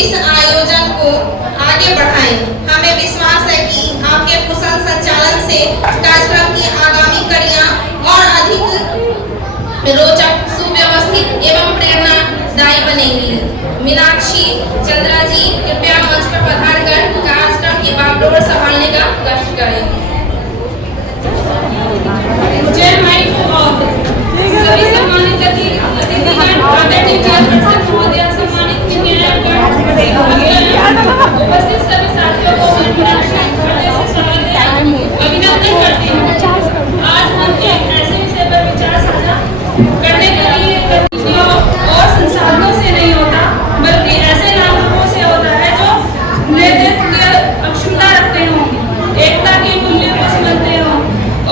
इस आयोजन को आगे बढ़ाएं। हमें विश्वास है कि आपके कुशल संचालन से कार्यक्रम की आगामी कड़ियां और अधिक रोचक, सुव्यवस्थित एवं प्रेरणादायी बनेंगी। मीनाक्षी चंद्रा जी कृपया मंच पर पधार कर कार्यक्रम की बागडोर संभालने का कष्ट करें। जय माइक और सभी सम्मानित अतिथिगण, आदरणीय चेयरपर्सन महोदया, सम्मानित उपस्थित सभी साथियों को अभिनंदन करती हूँ। आज हम एक ऐसे विषय पर विचार साझा करने के लिए गतिविधियों और संसाधनों से नहीं होता, बल्कि ऐसे नागरिकों से होता है जो नेतृत्व की अक्षमता रखते हों, एकता के मूल्यों को समझते हों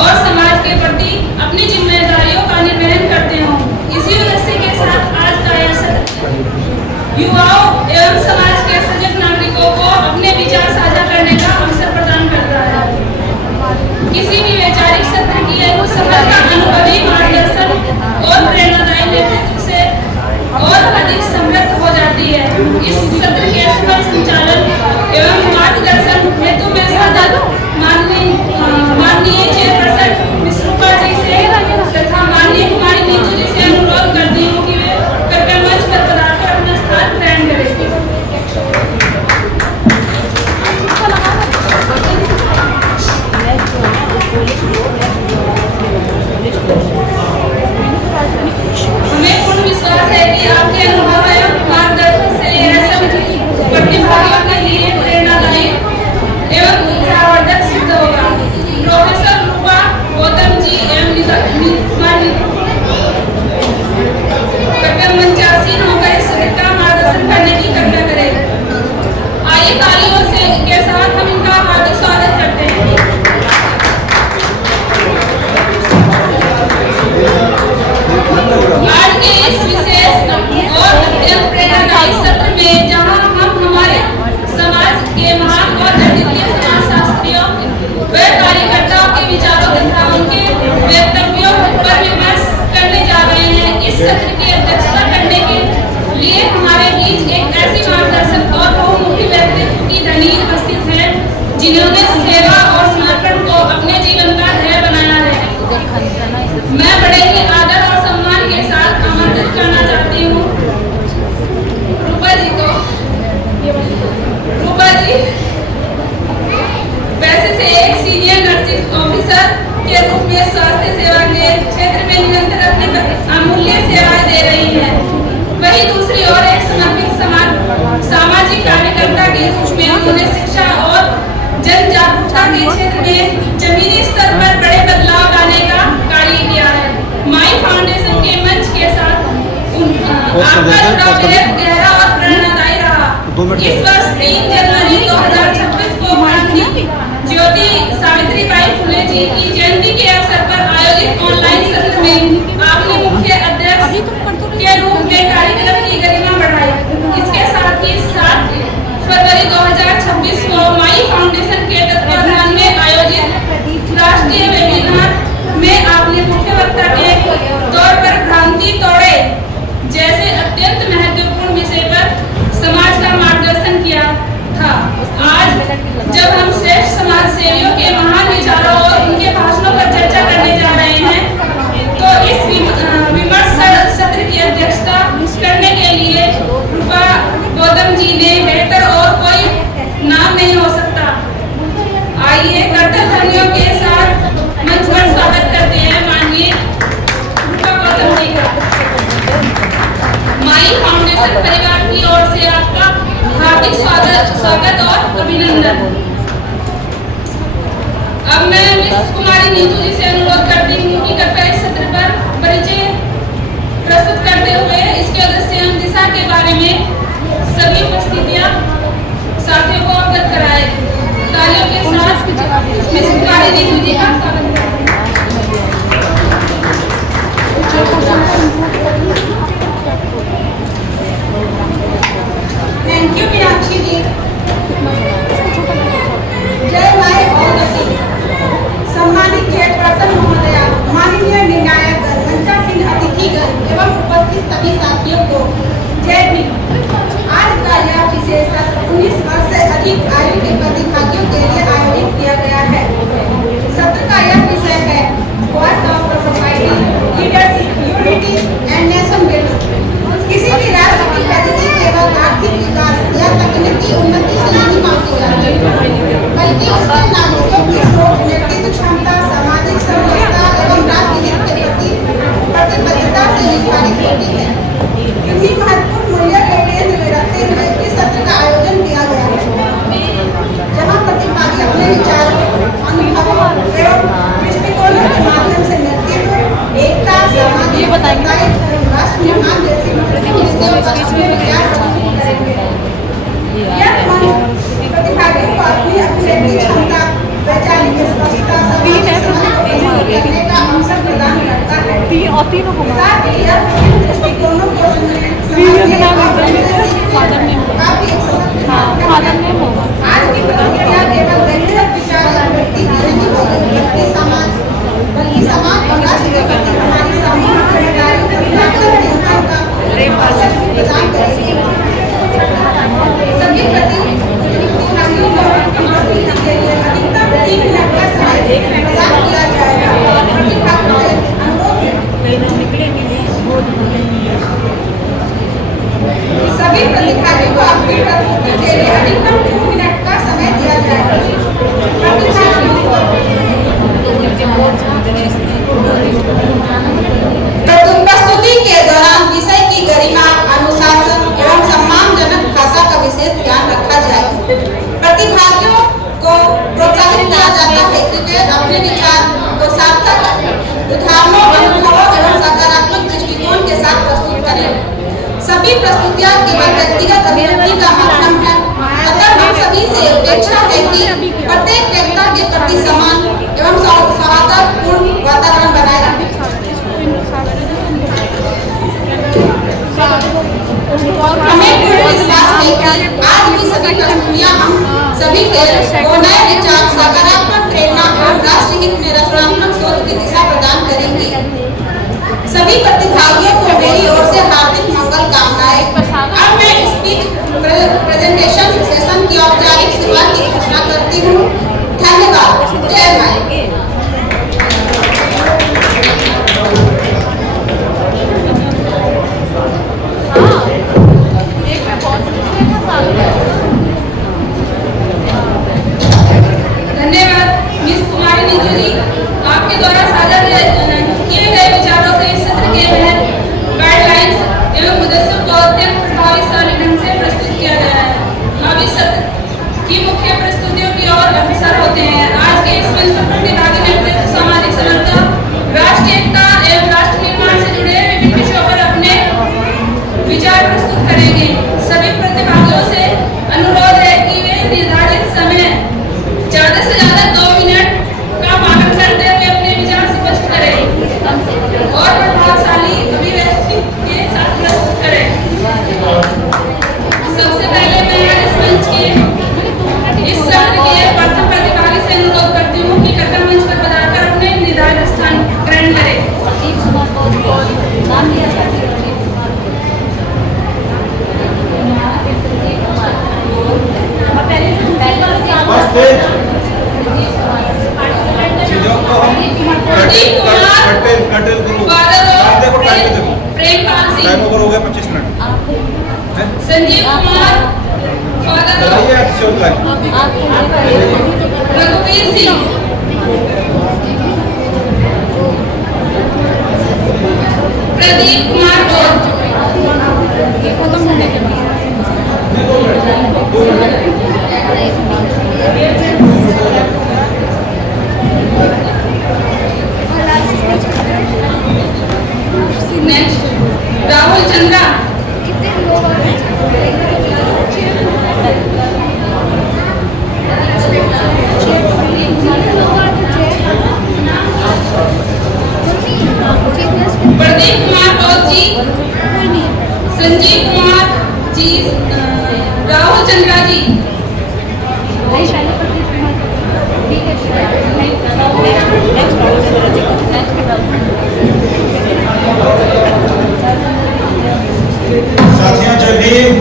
और समाज के प्रति अपनी जिम्मेदारियों का निर्वहन करते हों। इसी उद्देश्य के साथ आज का यह सत्र युवाओं एवं समाज के सजग नागरिकों को अपने विचार साझा करने का अवसर प्रदान करता है। किसी भी वैचारिक सत्र की सफलता अनुभवी मार्गदर्शन और प्रेरणादायी नेतृत्व से और अधिक समृद्ध हो जाती है। इस सत्र के सफल संचालन एवं मार्गदर्शन हेतु मैं साझा माननीय चेयरपर्सन मिस रूपा जी से तथा माननीय कुमारी नीतू जी से अनुरोध करती हूँ कि वे कृपया मंच पर पधारकर अपना स्थान ग्रहण करें। हमें पूर्ण विश्वास है कि आपके अनुभव एवं मार्गदर्शन से यह सब प्रतिभागियों के लिए प्रेरणादायी एवं उत्साहवर्धक सिद्ध होगा। प्रोफेसर रूपा गौतम जी एवं कृपया मंचासीन होकर इस सत्र का मार्गदर्शन करने की कृपया करें। आइए तालियों से के साथ हम इनका हार्दिक स्वागत करते हैं। आज के इस विशेष और अत्यंत प्रेरणादायी सत्र में जहां हम हमारे समाज के महान और अद्वितीय समाजशास्त्रियों व कार्यकर्ताओं के विचारों तथा उनके वक्तव्यों पर विमर्श करने जा रहे हैं। इस सत्र की अध्यक्षता करने के लिए हमारे बीच एक ऐसी मार्गदर्शक और बहुमुखी व्यक्तित्व की धनी उपस्थित है जिन्होंने सेवा और समर्पण को अपने जीवन का ध्येय बनाया है। मैं बड़े ही आदर और सम्मान के साथ आमंत्रित करना चाहती हूँ रूपा जी को। रूपा जी वैसे से एक सीनियर नर्सिंग ऑफिसर के रूप में स्वास्थ्य सेवा के क्षेत्र में निरंतर अपनी अमूल्य सेवाएं दे रही हैं। वहीं दूसरी ओर एक समर्पित सामाजिक कार्यकर्ता के रूप में उन्होंने शिक्षा और जन जागरूकता के क्षेत्र में जमीनी स्तर पर बड़े बदलाव लाने का कार्य किया है। माई फाउंडेशन के मंच के साथ आपका जुड़ाव गहरा और प्रेरणादायी रहा। इस वर्ष 3 जनवरी 2026 को गांधी ज्योति सावित्रीबाई फुले जी की जयंती के अवसर पर आयोजित ऑनलाइन सत्र में आपने मुख्य अध्यक्ष के रूप में कार्यक्रम की गरिमा बढ़ाई। इसके साथ ही 7 फरवरी 2026 को माई फाउंडेशन के तत्वाधान में आयोजित राष्ट्रीय वेबिनार में आपने मुख्य वक्ता के तौर पर भ्रांति तोड़े जैसे अत्यंत महत्वपूर्ण विषय पर समाज का मार्गदर्शन किया था। आज जब हम श्रेष्ठ समाज सेवियों के महान विचारों और उनके भाषणों पर चर्चा करने जा रहे हैं, तो इस विमर्श सत्र की अध्यक्षता करने के लिए रूपा गौतम जी ने बेहतर और कोई नाम नहीं हो सकता। आइए कर्तव्यों के साथ मंच पर स्वागत करते हैं माननीय रूपा गौतम जी का। माई फाउंडेशन परिवार की ओर से आपका हार्दिक स्वागत और अभिनंदन। अब मैं मिस कुमारी नीतू जी से अनुरोध करती हूँ कि कृपया इस सत्र पर परिचय प्रस्तुत करते हुए इसके उद्देश्य एवं दिशा के बारे में सभी उपस्थितियाँ साथियों को अवगत कराए। तालियों के साथ मिस कुमारी नीतू जी का स्वागत करें। थैंक यू मीनाक्षी जी। जय माई भगवती। सम्मानित चेयरपर्सन महोदया, माननीय निर्धारित होती है। इन्हीं महत्वपूर्ण मूल्यों को केंद्र में रखते हुए इस सत्र का आयोजन किया गया है, जहां प्रतिभागी अपने विचारों, अनुभवों एवं दृष्टिकोणों के माध्यम से नेतृत्व, एकता, सामाजिक दायित्व, राष्ट्र निर्माण जैसी महत्वपूर्ण विषयों पर अपने विचार प्रस्तुत करेंगे। यह मंच प्रतिभागियों को अपनी अभिव्यक्ति क्षमता, वैचारिक स्पष्टता, सामाजिक समझ को प्रस्तुत करने का अवसर प्रदान करता है। साथ ही यह विभिन्न दृष्टिकोणों को सुनने, समझने और काफी एक सशक्त माध्यम है। आज की प्रतिक्रिया केवल व्यक्तिगत विचार या व्यक्ति की नहीं होगी, बल्कि समाज और राष्ट्र के प्रति हमारी सामूहिक जिम्मेदारियों को सार्थक जीवन का अवसर प्रदान करेगी। सभी प्रतिभागियों को इसके लिए अधिकतम 3 मिनट का समय प्रदान किया जाएगा। प्रतिभागियों से अनुरोध है, सभी प्रतिभागियों को अपनी प्रस्तुति के लिए अधिकतम 2 मिनट का समय दिया जाएगा। प्रस्तुति के दौरान विषय की गरिमा, अनुशासन एवं सम्मानजनक भाषा का विशेष ध्यान रखा जाए। प्रतिभागियों को प्रोत्साहित किया जाता है कि वे अपने विचार को सार्थक उदाहरणों, अनुभवों एवं सकारात्मक दृष्टिकोण के साथ प्रस्तुत करें। सभी प्रस्तुतियां केवल व्यक्तिगत अभिव्यक्ति का माध्यम है, अतः हम सभी से अपेक्षा है कि प्रत्येक व्यक्ति के प्रति समान एवं सौहार्दपूर्ण वातावरण बनाए रखें। हमें पूर्ण विश्वास है कि आज की सभी प्रस्तुतियां हम सभी को नए विचार, सकारात्मक प्रेरणा और राष्ट्र हित में रचनात्मक सोच की दिशा प्रदान करेंगी। सभी प्रतिभागियों को मेरी ओर से हार्दिक मंगल कामनाएं। अब मैं स्पीच प्रेजेंटेशन सेशन की औपचारिक शुरुआत की घोषणा करती हूँ। धन्यवाद। जय माई। धन्यवाद मिस कुमारी नीतू जी, आपके द्वारा साझा किए गए विचारों से इस सत्र के गाइडलाइंस एवं उद्देश्यों को अत्यंत प्रभावशाली ढंग से प्रस्तुत किया गया है। अब इस सत्र की मुख्य प्रस्तुतियों की ओर अग्रसर होते हैं। आज के इस मंच पर प्रतिभागी नेतृत्व, सामाजिक समरसता, राष्ट्रीय एकता एवं राष्ट्र निर्माण से जुड़े विभिन्न विषयों पर अपने विचार प्रस्तुत करेंगे। सभी प्रतिभागियों से अनुरोध है कि वे निर्धारित समय ज्यादा से ज्यादा 2 मिनट का पालन करते हुए अपने विचार स्पष्ट करें और प्रभावशाली अभिव्यक्ति के साथ प्रस्तुत करें। सबसे पहले मैं इस मंच के इस सत्र के प्रथम प्रतिभागी से अनुरोध करती हूँ कि कृपया मंच पर पधारकर अपने निर्धारित स्थान ग्रहण करें। प्रदीप कुमार, प्रेमपाल सिंह, हो गया 25 मिनट। संजीव कुमार, रघुवीर सिंह, प्रदीप कुमार नेक्स्ट राहुल चंद्रा, प्रदीप कुमार गौर जी, संजीव कुमार जी, राहुल चंद्रा जी, साथियों जय भीम,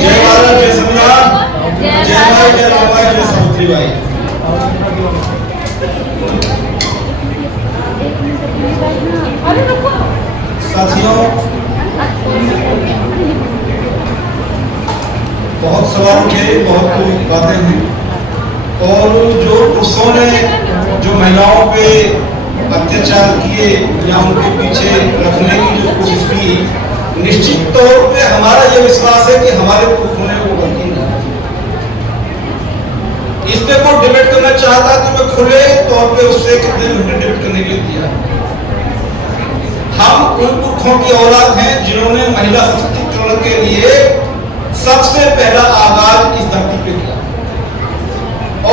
जय भारत, जय संविधान, जय भाई, जय राम भाई, जय सावित्री भाई। साथियों बहुत सवाल उठे, बहुत बातें हुई और जो पुरुषों ने जो महिलाओं पे अत्याचार किए या उनके पीछे रखने की जो कोशिश की, निश्चित तौर पे हमारा यह विश्वास है कि हमारे पुरुषों ने वो गलती नहीं की। इस पे कोई डिबेट करना चाहता तो मैं खुले तौर पे उससे कितने मिनट डिबेट करने के लिए दिया। हम उन पुरखों की औलाद हैं जिन्होंने महिला सशक्तिकरण के लिए सबसे पहला आगाज इस धरती पे किया,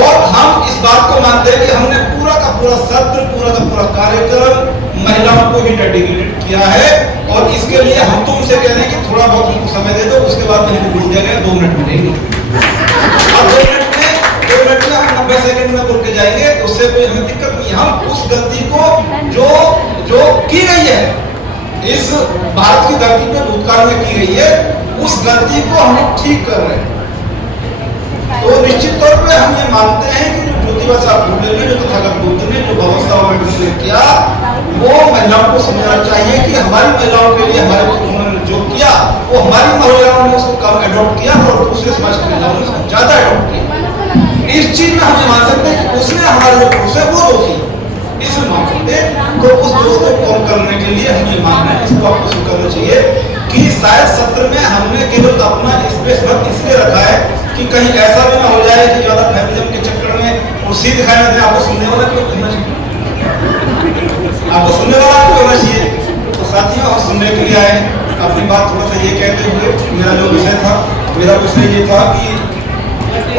और हम इस बात को मानते हैं कि हमने पूरा का पूरा सत्र, पूरा का पूरा कार्यक्रम महिलाओं को ही डेडिकेटेड किया है। और इसके लिए हम तो उनसे कह रहे हैं कि थोड़ा बहुत उनको समय दे दो, उसके बाद हमको बोल दिया गया 2 मिनट मिलेंगे। अब 2 मिनट में हम 90 सेकंड में बोल के जाएंगे, उससे कोई हमें दिक्कत नहीं। हम उस गलती को जो की गई है इस भारत की धरती पे भूतकाल में की गई है, उस गलती को हम ठीक कर रहे हैं। तो निश्चित तौर पे हम ये मानते हैं कि जो ज्योतिबा साहब फूले ने, जो तथागत बुद्ध ने, जो बाबा साहब अम्बेडकर ने किया, वो महिलाओं को समझना चाहिए कि हमारी महिलाओं के लिए हमारे पुरुषों ने जो किया वो हमारी महिलाओं ने उसको कम एडॉप्ट किया और दूसरे समाज की महिलाओं ने उसको ज्यादा एडॉप्ट किया। इस चीज में हम ये मान सकते हैं कि उसने हमारे जो पुरुष है वो दोषी, इसमें मान सकते हैं। तो उस दोष को कम करने के लिए हम ये मान रहे हैं, इसको आपको स्वीकारना चाहिए कि शायद सत्र में हमने केवल अपना स्पेस वक्त इसलिए रखा है कि कहीं ऐसा भी ना हो जाए कि ज्यादा फेमिनिज्म के चक्कर में कुर्सी दिखाई ना दे। आपको सुनने वाला क्यों होना चाहिए, आपको सुनने वाला क्यों होना चाहिए। तो साथियों, हम सुनने के लिए आए। अपनी बात थोड़ा सा ये कहते हुए मेरा जो विषय था, मेरा विषय ये था कि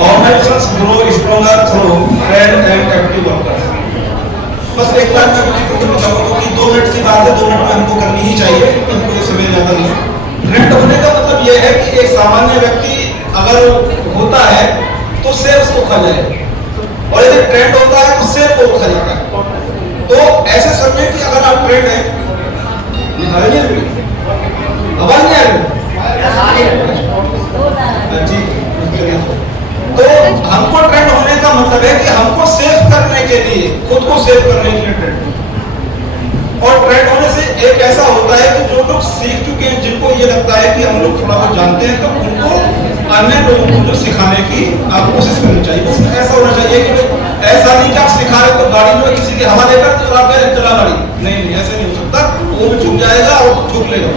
organisations grow stronger through trend and active workers. बस एक बात मैं बताऊंगा कि 2 मिनट की बात है, 2 मिनट में हमको करनी ही चाहिए, हमको ये समय ज्यादा नहीं। ट्रेंड होने का मतलब ये है कि एक सामान्य व्यक्ति अगर होता है तो शेर उसको खा जाए, और यदि ट्रेंड होता है तो शेर को खा जाता है। तो ऐसे समझे कि अगर आप ट्रेंड है, आवाज नहीं आ रही जी, तो हमको ट्रेंड होने का मतलब है कि हमको सेव करने के लिए, खुद को सेव करने के लिए ट्रेंड। और ट्रेंड होने से एक ऐसा होता है कि जो लोग सीख चुके हैं, जिनको ये लगता है कि हम लोग थोड़ा बहुत जानते हैं, तो उनको अन्य लोगों को जो सिखाने की आप कोशिश करनी चाहिए। उसमें ऐसा होना चाहिए कि ऐसा नहीं कि आप सिखा रहे तो गाड़ी में किसी के हवा देकर तो आप चला गाड़ी, नहीं, ऐसे नहीं हो सकता। वो भी चुक जाएगा और चुक लेगा।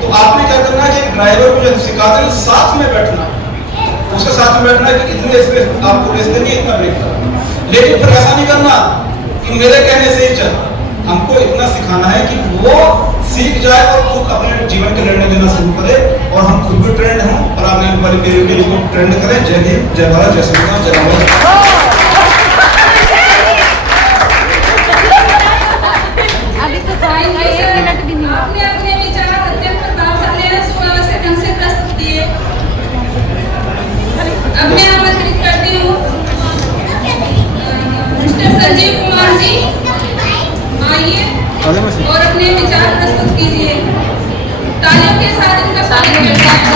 तो आपने क्या करना है कि ड्राइवर को जब सिखाते हैं साथ में बैठना, उसके साथ में बैठना है कि इतने स्पेस आपको रेस देंगे, इतना ब्रेक करना। लेकिन फिर ऐसा नहीं करना कि मेरे कहने से ही चल। हमको इतना सिखाना है कि वो सीख जाए और खुद अपने जीवन के निर्णय लेना शुरू करे, और हम खुद भी ट्रेंड हों और आने वाली पीढ़ी के लिए ट्रेंड करें। जय हिंद, जय भारत, जय संविधान, जय भारत। आपने अपने विचार अत्यंत प्रभावशाली और सुव्यवस्थित ढंग से प्रस्तुत किए। अब मैं आमंत्रित करती हूँ मिस्टर संजीव कुमार जी, आइए और अपने विचार प्रस्तुत कीजिए। तालियों के साथ इनका स्वागत करते हैं।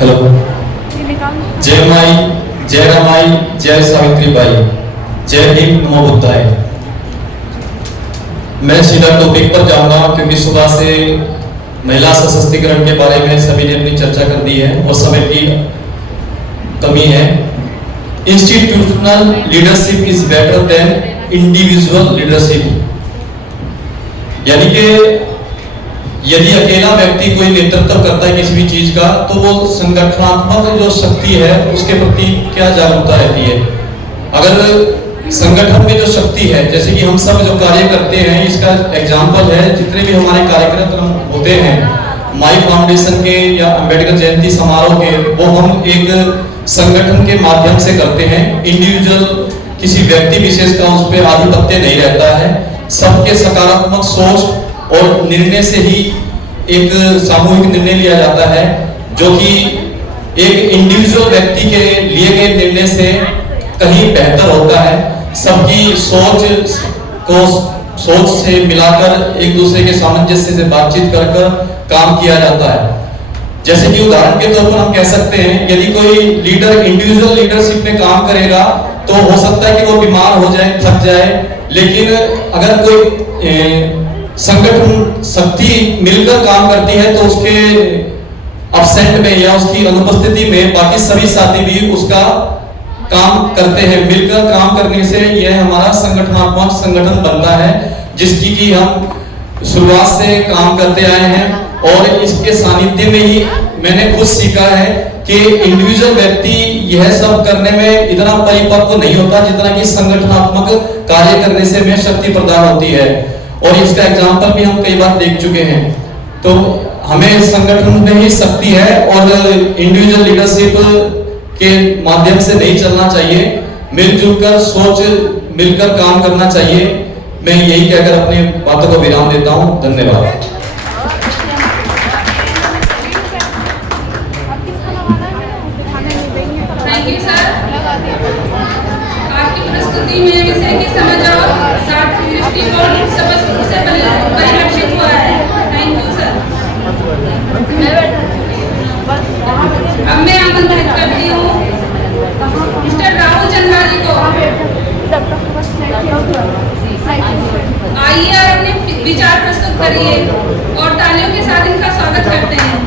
हेलो, जय माई, जय रमाई, जय सावित्री बाई, जय भीम, नमो बुद्धाय। मैं सीधा टॉपिक पर जाऊंगा क्योंकि सुबह से महिला सशक्तिकरण के बारे में सभी ने अपनी चर्चा कर दी है और समय की कमी है। Institutional leadership is better than individual leadership, यानी कि यदि अकेला व्यक्ति कोई नेतृत्व करता है किसी भी चीज का, तो वो संगठनात्मक जो शक्ति है उसके प्रति क्या जागरूकता रहती है। अगर संगठन में जो शक्ति है, जैसे कि हम सब जो कार्य करते हैं, इसका एग्जाम्पल है जितने भी हमारे कार्यक्रम होते हैं, माई फाउंडेशन के या अंबेडकर जयंती समारोह के, वो हम एक संगठन के माध्यम से करते हैं। इंडिविजुअल किसी व्यक्ति विशेष का उस पर आधिपत्य नहीं रहता है। सबके सकारात्मक सोच और निर्णय से ही एक सामूहिक निर्णय लिया जाता है, जो कि एक इंडिविजुअल व्यक्ति के लिए गए निर्णय से कहीं बेहतर होता है। सबकी सोच से मिलाकर एक दूसरे के सामंजस्य से बातचीत कर काम किया जाता है। जैसे कि उदाहरण के तौर पर हम कह सकते हैं, यदि कोई लीडर इंडिविजुअल लीडरशिप में काम करेगा तो हो सकता है कि वो बीमार हो जाए, थक जाए, लेकिन अगर कोई संगठन शक्ति मिलकर काम करती है तो उसके अब्सेंट में या उसकी अनुपस्थिति में बाकी सभी साथी भी उसका काम करते हैं। मिलकर काम करने से यह हमारे संगठनात्मक संगठन बनता है, जिसकी कि हम शुरुआत से काम करते आए हैं। और इसके सानिध्य में ही मैंने खुद सीखा है कि इंडिविजुअल व्यक्ति यह सब करने में इतना परिपक्व नहीं होता जितना कि संगठनात्मक कार्य करने से में शक्ति प्रदान होती है। और इसका एग्जाम्पल भी हम कई बार देख चुके हैं। तो हमें संगठन में ही शक्ति है और इंडिविजुअल लीडरशिप के माध्यम से नहीं चलना चाहिए, मिलजुल कर सोच मिलकर काम करना चाहिए। मैं यही कहकर अपनी बातों को विराम देता हूं। धन्यवाद। Thank you sir. आपकी प्रस्तुति में विषय की समझ और सार्थक दृष्टिकोण स्पष्ट रूप से परिलक्षित हुआ है। Thank you sir. अब मैं आमंत्रित करती हूँ मिस्टर राहुल चंद्रा जी को। आइए और अपने विचार प्रस्तुत करिए और तालियों के साथ इनका स्वागत करते हैं।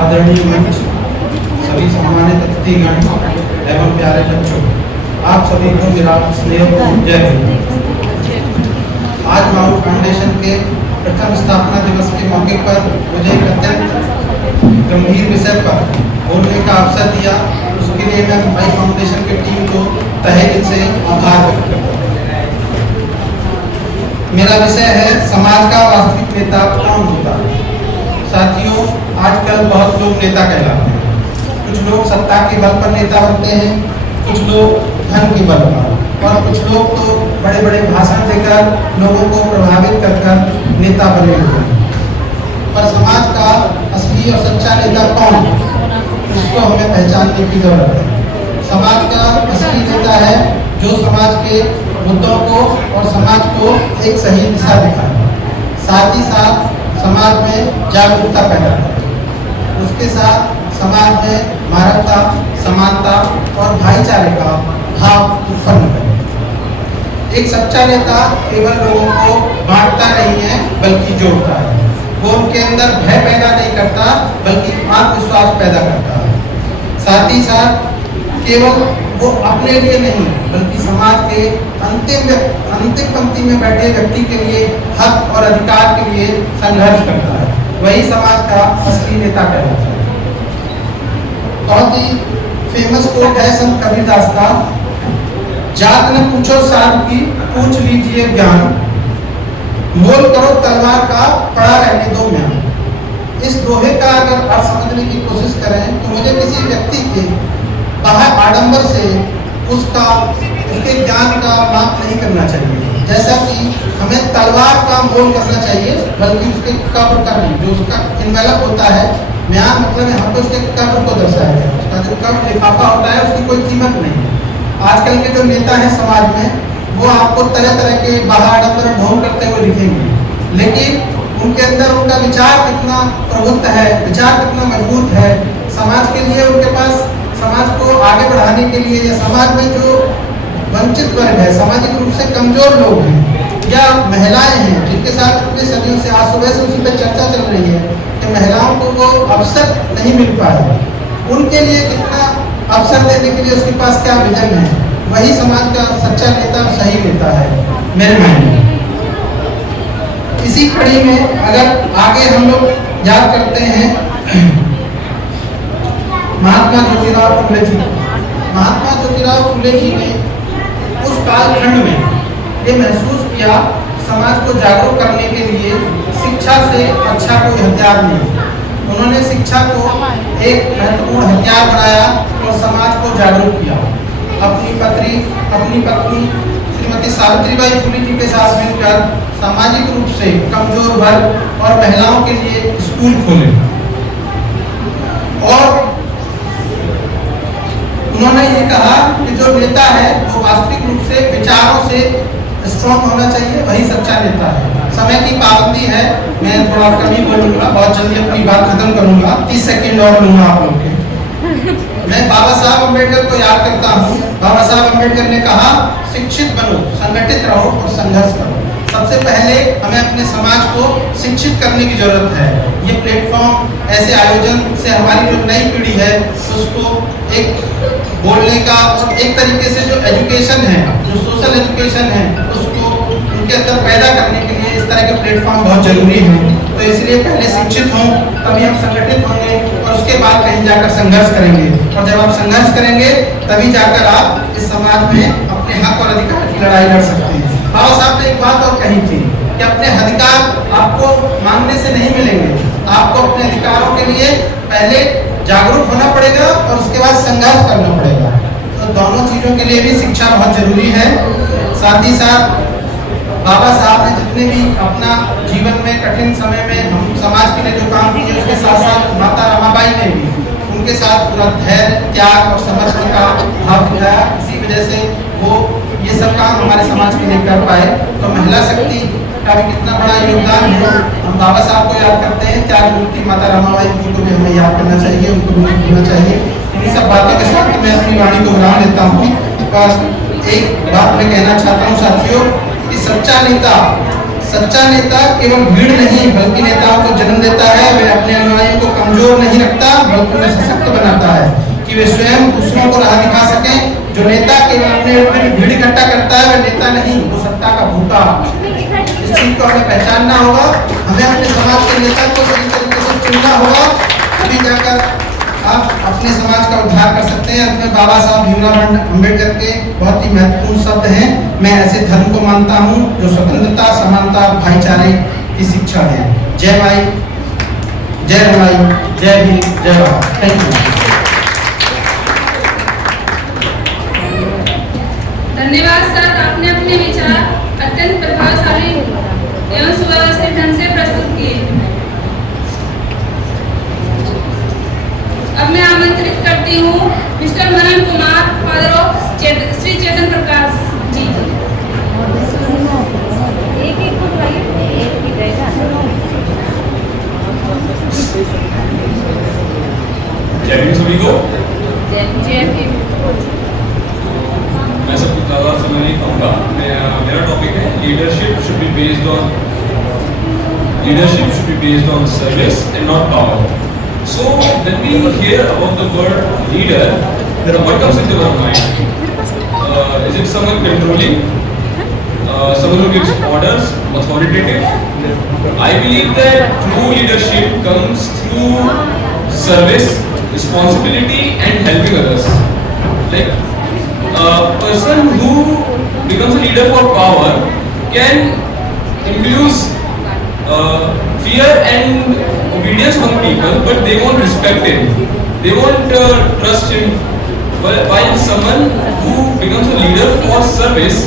आदरणीय मंच, सभी सम्मानित अतिथिगण एवं प्यारे बच्चों, आप सभी को मेरा स्नेह जय हिंद। आज माउंट फाउंडेशन के प्रथम स्थापना दिवस के मौके पर मुझे एक अत्यंत गंभीर विषय पर बोलने का अवसर दिया, उसके लिए मैं माई फाउंडेशन की टीम को तहे दिल से आभार व्यक्त करता हूँ। मेरा विषय है समाज का वास्तविक नेता कौन होता है। साथियों, आजकल बहुत लोग नेता कहलाते हैं। कुछ लोग सत्ता के बल पर नेता बनते हैं, कुछ लोग धन के बल पर, और कुछ लोग तो बड़े बड़े भाषण देकर लोगों को प्रभावित कर नेता बने हुए हैं। पर समाज का असली और सच्चा नेता कौन है, उसको हमें पहचानने की जरूरत है। समाज का असली नेता है जो समाज के मुद्दों को और समाज को एक सही दिशा दिखाए, साथ ही साथ समाज में जागरूकता पैदा करे, उसके साथ समाज में मानवता, समानता और भाईचारे का भाव उत्पन्न करे। एक सच्चा नेता केवल लोगों को बांटता नहीं है बल्कि जोड़ता है। वो उनके अंदर भय पैदा नहीं करता बल्कि आत्मविश्वास पैदा करता है। साथ ही साथ केवल वो अपने लिए नहीं बल्कि समाज के अंतिम पंक्ति में बैठे व्यक्ति के लिए हक और अधिकार के लिए संघर्ष करता है। वही समाज का असली नेता कहलाता है। बहुत ही फेमस कोट है संत कबीरदास का, जात न पूछो साध की, पूछ लीजिए ज्ञान, मोल करो तलवार का, पड़ा रहने दो म्यान। इस दोहे का अगर अर्थ समझने की कोशिश करें तो मुझे किसी व्यक्ति के बाहर आडंबर से उसके ज्ञान का माप नहीं करना चाहिए। जैसा कि हमें तलवार का मोल करना चाहिए बल्कि उसके कब्र का नहीं, जो उसका इन्वेलप होता है। म्यान मतलब यहाँ पे उसके कब्र को दर्शाया गया, उसका जो कब्र लिफाफा होता है उसकी कोई कीमत नहीं। आजकल के जो नेता हैं समाज में, वो आपको तरह तरह के बाहर आडंबर ढोंग करते हुए दिखेंगे, लेकिन उनके अंदर उनका विचार कितना प्रबुद्ध है, विचार कितना मजबूत है। समाज के लिए उनके पास, समाज को आगे बढ़ाने के लिए, या समाज में जो वंचित वर्ग है, सामाजिक रूप से कमजोर लोग हैं या महिलाएं हैं, जिनके साथ इतने सदियों से, आज सुबह से उसी पर चर्चा चल रही है कि महिलाओं को वो अवसर नहीं मिल पाए, उनके लिए कितना अवसर देने के लिए उसके पास क्या विजन है, वही समाज का सच्चा नेता और सही नेता है मेरे मायने में। इसी कड़ी में अगर आगे हम लोग याद करते हैं महात्मा ज्योतिराव फुले जी, महात्मा ज्योतिराव फुले जी ने उस कालखंड में ये महसूस किया समाज को जागरूक करने के लिए शिक्षा से अच्छा कोई हथियार नहीं। उन्होंने शिक्षा को एक महत्वपूर्ण हथियार बनाया और समाज को जागरूक किया। अपनी पत्नी श्रीमती सावित्रीबाई फुले जी के साथ मिलकर सामाजिक रूप से कमजोर वर्ग और महिलाओं के लिए स्कूल खोले और उन्होंने ये कहा कि जो नेता है वो वास्तविक रूप से विचारों से स्ट्रॉन्ग होना चाहिए, वही सच्चा नेता है। समय की पाबंदी है, मैं थोड़ा कम ही बोलूंगा, बहुत जल्दी अपनी बात खत्म करूंगा, 30 सेकंड और लूंगा आप लोग के। मैं बाबा साहब अम्बेडकर को याद करता हूँ। बाबा साहब अम्बेडकर ने कहा, शिक्षित बनो, संगठित रहो और संघर्ष करो। सबसे पहले हमें अपने समाज को शिक्षित करने की जरूरत है। ये प्लेटफॉर्म ऐसे आयोजन से हमारी जो नई पीढ़ी है उसको एक बोलने का और एक तरीके से जो एजुकेशन है, जो सोशल एजुकेशन है, उसको उनके अंदर पैदा करने के लिए इस तरह के प्लेटफॉर्म बहुत जरूरी हैं। तो इसलिए पहले शिक्षित हों, तभी हम संगठित होंगे और उसके बाद कहीं जाकर संघर्ष करेंगे। और जब आप संघर्ष करेंगे तभी जाकर आप इस समाज में अपने हक और अधिकार की लड़ाई लड़ सकते हैं। बाबा साहब ने एक बात और कही थी कि अपने अधिकार आपको मांगने से नहीं मिलेंगे, आपको अपने अधिकारों के लिए पहले जागरूक होना पड़ेगा और उसके बाद संघर्ष करना पड़ेगा। तो दोनों चीजों के लिए भी शिक्षा बहुत जरूरी है। साथ ही साथ बाबा साहब ने जितने भी अपना जीवन में कठिन समय में हम समाज के लिए जो काम किए, उसके साथ साथ माता रमाबाई ने भी उनके साथ पूरा धैर्य, त्याग और समर्पण का भाव दिखाया। इसी वजह से वो ये सब काम हमारे समाज के लिए कर पाए। तो महिला शक्ति का भी कितना बड़ा योगदान है। हम बाबा साहब को याद करते हैं, त्याग मूर्ति माता रमाबाई जी को भी हमें याद करना चाहिए, उनको भी भूलना चाहिए। इन्हीं सब बातों के साथ मैं अपनी वाणी को विराम देता हूँ। और एक बात मैं कहना चाहता हूँ साथियों कि सच्चा नेता केवल भीड़ नहीं बल्कि नेताओं को जन्म देता है। वे अपने अनुयायियों को कमजोर नहीं रखता बल्कि उन्हें सशक्त बनाता है कि वे स्वयं दूसरों को राह दिखा सकें। जो नेता केवल अपने भीड़ इकट्ठा करता है वह नेता नहीं, वो सत्ता का भूखा। इस चीज को हमें पहचानना होगा। हमें अपने समाज के नेता को सही तरीके से चुनना होगा, तभी जाकर आप अपने समाज का उद्धार कर सकते हैं। अपने बाबा साहब भीमराव अम्बेडकर के बहुत ही महत्वपूर्ण शब्द हैं। मैं ऐसे धर्म को मानता हूँ जो स्वतंत्रता, समानता, भाईचारे की शिक्षा दे। जय माई, जय रमाई, जय भीम, जय भारत। Thank you. धन्यवाद सर, आपने अपने विचार अत्यंत प्रभावशाली एवं सुव्यवस्थित ढंग से प्रस्तुत किए। अब मैं आमंत्रित करती हूँ mister Manan Kumar, father of Shri Chetan Prakash ji. जय भीम सभी को। जय भीम। मैं सब कुछ ज़्यादा समय नहीं कहूँगा। मेरा टॉपिक है leadership should be based on service and not power. So when we hear about the word leader, what comes into our mind? Is it someone controlling? Someone who gives orders, authoritative? I believe that true leadership comes through service, responsibility, and helping others. Like a person who becomes a leader for power can induce fear and obedience among people, but they won't respect him. They won't trust him. While someone who becomes a leader for service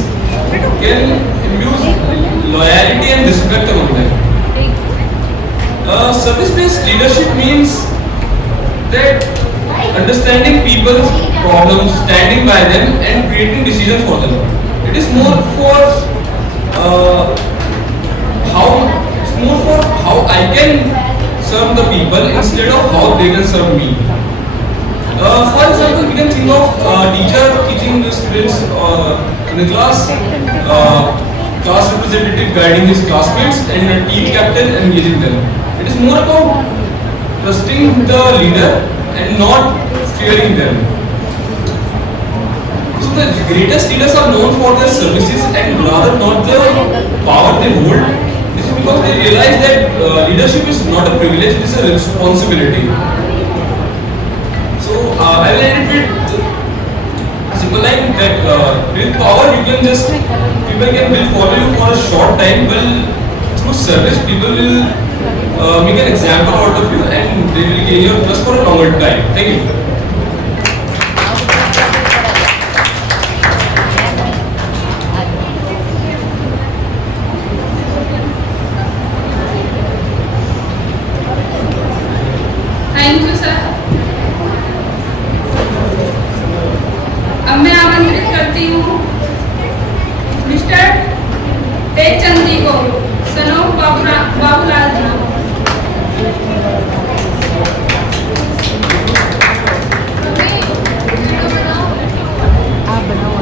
can induce loyalty and respect among them. Service-based leadership means that understanding people's problems, standing by them, and creating decisions for them. It is more for how I can serve the people instead of how they can serve me. For example, we can think of a teacher teaching the students in the class, class representative guiding his classmates, and a team captain engaging them. It is more about trusting the leader and not fearing them. So the greatest leaders are known for their services and rather not the power they hold. This is because they realize that leadership is not a privilege, it is a responsibility. So I will end it with a simple line that with power people will follow you for a short time, but through service people will make an example out of you and they will gain your trust for a longer time. Thank you. Thank you sir. अब मैं आमंत्रित करती हूँ mister तेजचंद जी को, son of Babulal ji. आप बनाओ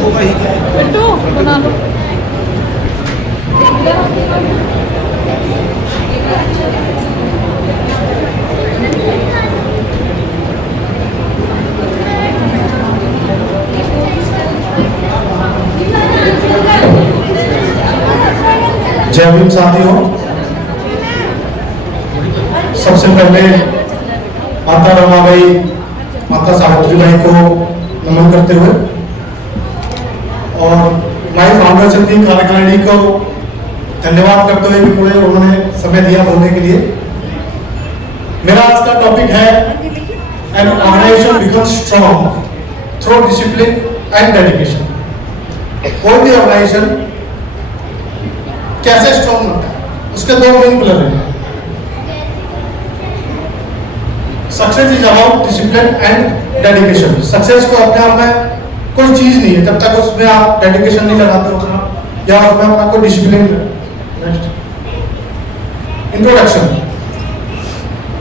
होगा ही क्या है। जय भीम साथियों, सबसे पहले माता रमाबाई, माता सावित्रीबाई को नमन करते हुए और माई फाउंडेशन की कार्यकारिणी को धन्यवाद करते हुए कि पूरे उन्होंने समय दिया बोलने के लिए। मेरा आज का टॉपिक है an organisation becomes strong through discipline and dedication. कोई भी ऑर्गेनाइजेशन कैसे स्ट्रॉन्ग होता है, उसके दो मेन पिलर हैं। Success is about discipline and dedication. Success को अपने आप में कोई चीज नहीं है जब तक उसमें आप डेडिकेशन नहीं लगाते हो या उसमें अपना कोई discipline. Introduction.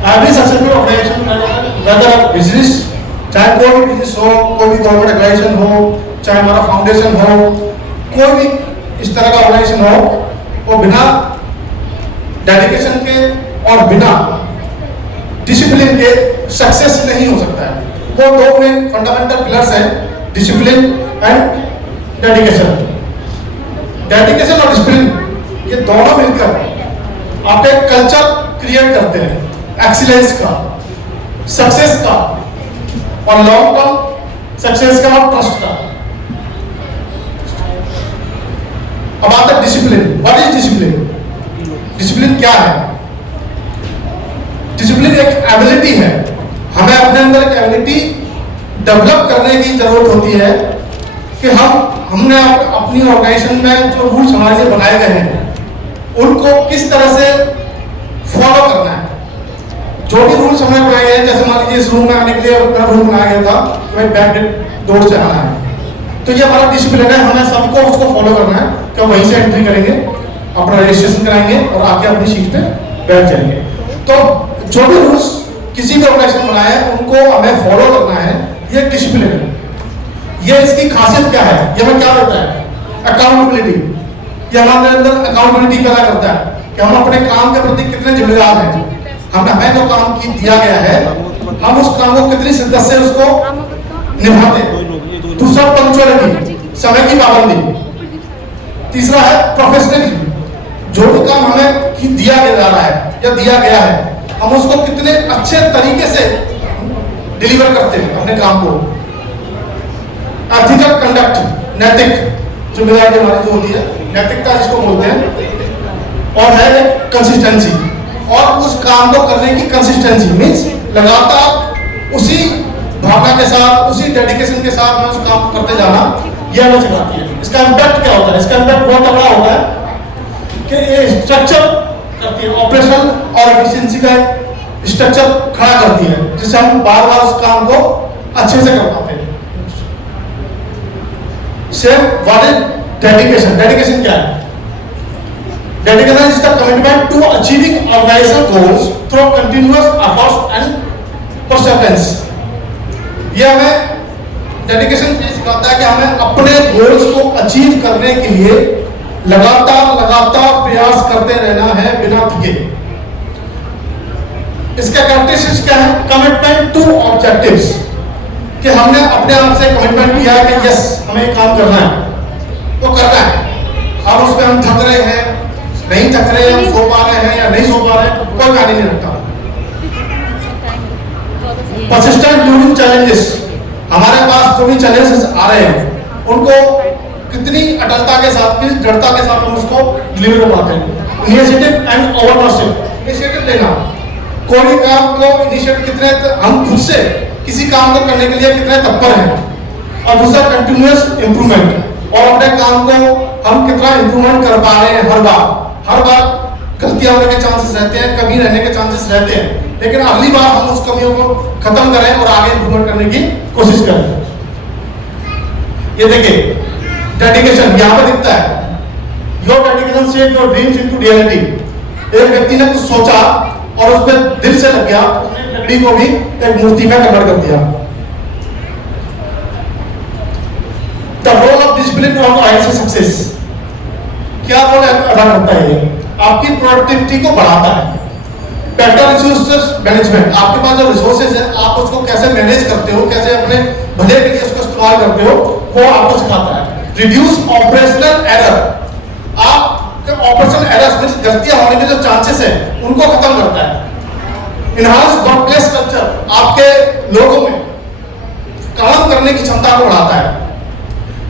Every successful organisation, whether business, चाहे कोई भी बिजनेस हो, कोई भी गवर्नमेंट ऑर्गेनाइजेशन हो, चाहे हमारा फाउंडेशन हो, कोई भी इस तरह का ऑर्गेनाइजेशन हो, वो बिना डेडिकेशन के और बिना डिसिप्लिन के सक्सेस नहीं हो सकता है। वो दो मेन फंडामेंटल पिलर्स हैं, डिसिप्लिन एंड डेडिकेशन। डेडिकेशन और डिसिप्लिन ये दोनों मिलकर आप एक कल्चर क्रिएट करते हैं एक्सीलेंस का, सक्सेस का और लॉन्ग टर्म सक्सेस का और ट्रस्ट का। अब आता है discipline. What is discipline? Discipline क्या है? डिसिप्लिन एक एबिलिटी है। हमें अपने अंदर एक एबिलिटी डेवलप करने की जरूरत होती है कि हमने अपनी ऑर्गेनाइजेशन में जो रूल्स हमारे लिए बनाए गए हैं उनको किस तरह से फॉलो करना है। जो भी रूल्स हमने बनाए गए हैं, जैसे मान लीजिए इस रूम में आने के लिए अपना रूल बनाया गया था कि भाई बैक डोर से आना है, तो ये हमारा डिसिप्लिन है। हमें सबको उसको फॉलो करना है कि वहीं से एंट्री करेंगे, अपना रजिस्ट्रेशन कराएंगे और आके अपनी सीट पे बैठ जाएंगे। तो जो भी रूल्स किसी भी ऑर्गेनाइजेशन बनाए हैं उनको हमें फॉलो करना है, ये डिसिप्लिन है। ये इसकी खासियत क्या है? ये हमें क्या देता है? अकाउंटेबिलिटी। ये हमारे अंदर अकाउंटेबिलिटी पैदा करता है कि हम अपने काम के प्रति कितने जिम्मेदार हैं। हमें जो काम की दिया गया है हम उस काम को कितनी शिद्दत से उसको निभाते हैं। दूसरा पंक्चुअलिटी, समय की पाबंदी। तीसरा है प्रोफेशनलिज्म। जो भी काम हमें दिया जा रहा है या दिया गया है हम उसको कितने अच्छे तरीके से डिलीवर करते हैं अपने काम को। एथिकल कंडक्ट, नैतिक जिम्मेदारी हमारी जो होती है, नैतिकता जिसको बोलते हैं। और है कंसिस्टेंसी, और उस काम को करने की कंसिस्टेंसी मींस लगातार उसी भावना के साथ, उसी डेडिकेशन के साथ में उस काम को करते जाना, यह हमें सिखाती है। इसका इम्पैक्ट क्या होता है? इसका इम्पैक्ट बहुत तगड़ा होता है कि ये स्ट्रक्चर करती है, ऑपरेशन और एफिशिएंसी का स्ट्रक्चर खड़ा करती है, जिससे हम बार बार उस काम को अच्छे से कर पाते हैं। Same what is dedication? Dedication क्या है? Dedication is the commitment to achieving organizational goals through continuous efforts and perseverance. ये हमें डेडिकेशन सिखाता है कि हमें अपने गोल्स को अचीव करने के लिए लगातार प्रयास करते रहना है बिना थके। इसका कैरेक्टरिस्टिक्स क्या है? कमिटमेंट टू ऑब्जेक्टिव्स, कि हमने अपने आप से कमिटमेंट किया है कि यस हमें काम करना है, वो करना है। अब उसमें हम थक रहे हैं, नहीं थक रहे, हम सो पा रहे हैं या नहीं सो पा रहे हैं, कोई मायने नहीं रखता। परसिस्टेंट ड्यूरिंग चैलेंजेस, हमारे पास जो भी चैलेंजेस आ रहे हैं उनको कितनी अटलता के साथ, किस दृढ़ता के साथ हम उसको डिलीवर कर पाते हैं। इनिशिएटिव एंड ओवरलॉशिप, इनिशिएटिव लेना, कोई भी काम को इनिशिएटिव कितने हम खुद से किसी काम को करने के लिए कितने तत्पर हैं। और दूसरा कंटिन्यूअस इंप्रूवमेंट, और अपने काम को हम कितना इंप्रूवमेंट कर पा रहे हैं। हर बार गलतियां होने के चांसेस रहते हैं, कमी रहने के चांसेस रहते हैं, लेकिन अगली बार हम उस कमियों को खत्म करें और आगे इंप्रूवमेंट करने की कोशिश करें। ये देखिए डेडिकेशन यहाँ पर दिखता है, your dedication shape your dreams into reality. एक व्यक्ति ने कुछ सोचा और उसमें दिल से लग गया, उसने लकड़ी को भी एक मूर्ति में कन्वर्ट कर दिया। डिसिप्लिन ऑफ ऑर्गेनाइजेशन सक्सेस क्या रोल अदा करता है? ये आपकी प्रोडक्टिविटी को बढ़ाता है। बेटर रिसोर्सेज मैनेजमेंट, आपके पास जो रिसोर्सेज है आप उसको कैसे मैनेज करते हो, कैसे अपने भले के लिए उसको इस्तेमाल करते हो, वो आपको सिखाता है। रिड्यूस ऑपरेशनल एरर, आप ऑपरेशनल एरर्स, गलतियां होने के जो चांसेस है उनको खत्म करता है। इनहाउस वर्कप्लेस कल्चर, आपके लोगों में काम करने की क्षमता को बढ़ाता है।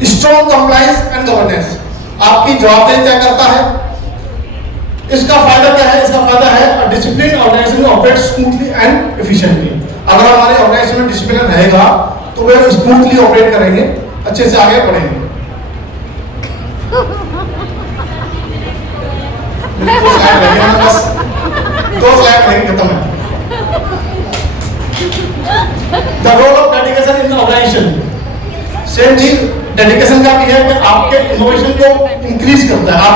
स्ट्रॉन्ग कंप्लायंस एंड गवर्नेंस, आपकी जवाबदेही तय करता है। इसका फायदा क्या है? इसका फायदा है discipline organisation operate smoothly and efficiently. अगर हमारे ऑर्गेनाइजेशन में डिसिप्लिन रहेगा तो वे स्मूथली ऑपरेट करेंगे, अच्छे से आगे बढ़ेंगे। दो स्लाइड रहेंगे, खत्म है। The role of dedication in organisation, same चीज डेडिकेशन का भी है कि आपके इनोवेशन को इंक्रीज करता है। आप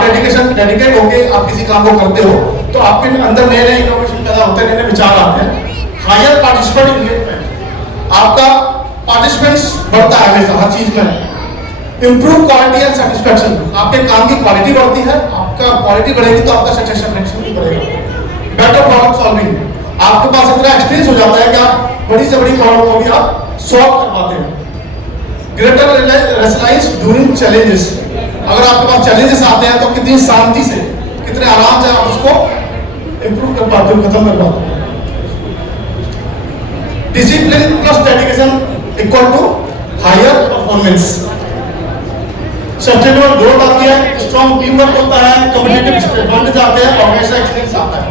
डेडिकेट होके आप किसी काम को करते हो तो आपके अंदर नए नए इनोवेशन पैदा होते हैं, नए नए विचार आते हैं। हायर पार्टिसिपेंट इंगेजमेंट, आपका पार्टिसिपेंट्स बढ़ता है हमेशा हर चीज में। इंप्रूव क्वालिटी एंड सेटिस्फेक्शन, आपके काम की क्वालिटी बढ़ती है, आपका क्वालिटी बढ़ेगी तो आपका सेटिस्फेक्शन भी बढ़ेगा। बेटर प्रॉब्लम सॉल्विंग, आपके पास इतना एक्सपीरियंस हो जाता है कि आप बड़ी से बड़ी प्रॉब्लम को भी आप सॉल्व कर पाते हैं। ग्रेटर रेसिलियंस ड्यूरिंग चैलेंजेस, अगर आपके पास चैलेंजेस आते हैं तो कितनी शांति से, कितने आराम से आप उसको इंप्रूव कर पाते हो, खत्म कर पाते हो। Discipline plus dedication equal to higher performance. Sustainable growth आती है, स्ट्रॉन्ग टीम वर्क होता है, कम्युनिकेटिव एडवांटेज आते हैं, ऑर्गेनाइजेशन एक्सीलेंस आता है।